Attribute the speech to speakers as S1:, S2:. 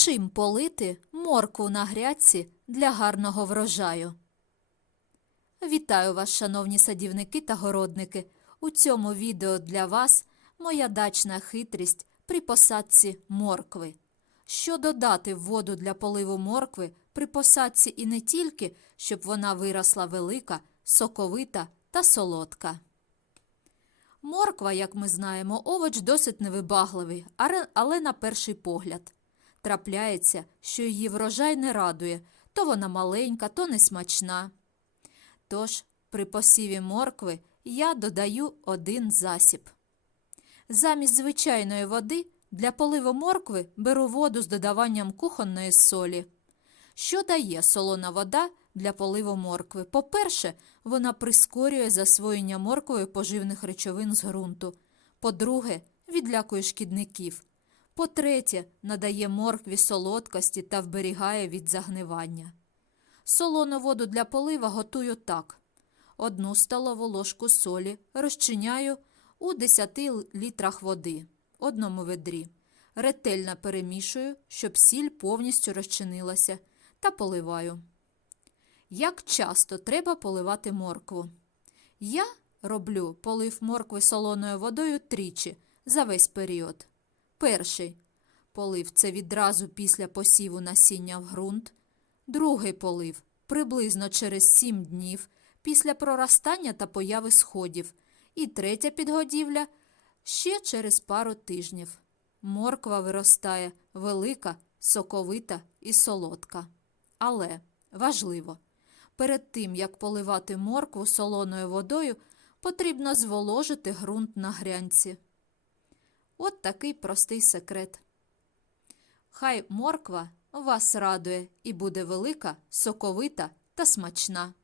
S1: Чим полити моркву на грядці для гарного врожаю? Вітаю вас, шановні садівники та городники. У цьому відео для вас моя дачна хитрість при посадці моркви. Що додати в воду для поливу моркви при посадці і не тільки, щоб вона виросла велика, соковита та солодка. Морква, як ми знаємо, овоч досить невибагливий, але на перший погляд. Трапляється, що її врожай не радує, то вона маленька, то несмачна. Тож при посіві моркви я додаю один засіб. Замість звичайної води для поливу моркви беру воду з додаванням кухонної солі. Що дає солона вода для поливу моркви? По-перше, вона прискорює засвоєння морквою поживних речовин з ґрунту. По-друге, відлякує шкідників. По-третє, надає моркві солодкості та вберігає від загнивання. Солону воду для полива готую так. Одну столову ложку солі розчиняю у 10 літрах води, одному ведрі. Ретельно перемішую, щоб сіль повністю розчинилася, та поливаю. Як часто треба поливати моркву? Я роблю полив моркви солоною водою тричі за весь період. Перший полив це відразу після посіву насіння в ґрунт. Другий полив приблизно через 7 днів після проростання та появи сходів. І третя підгодівля ще через пару тижнів. Морква виростає велика, соковита і солодка. Але важливо, перед тим як поливати моркву солоною водою, потрібно зволожити ґрунт на грянці. От такий простий секрет. Хай морква вас радує і буде велика, соковита та смачна.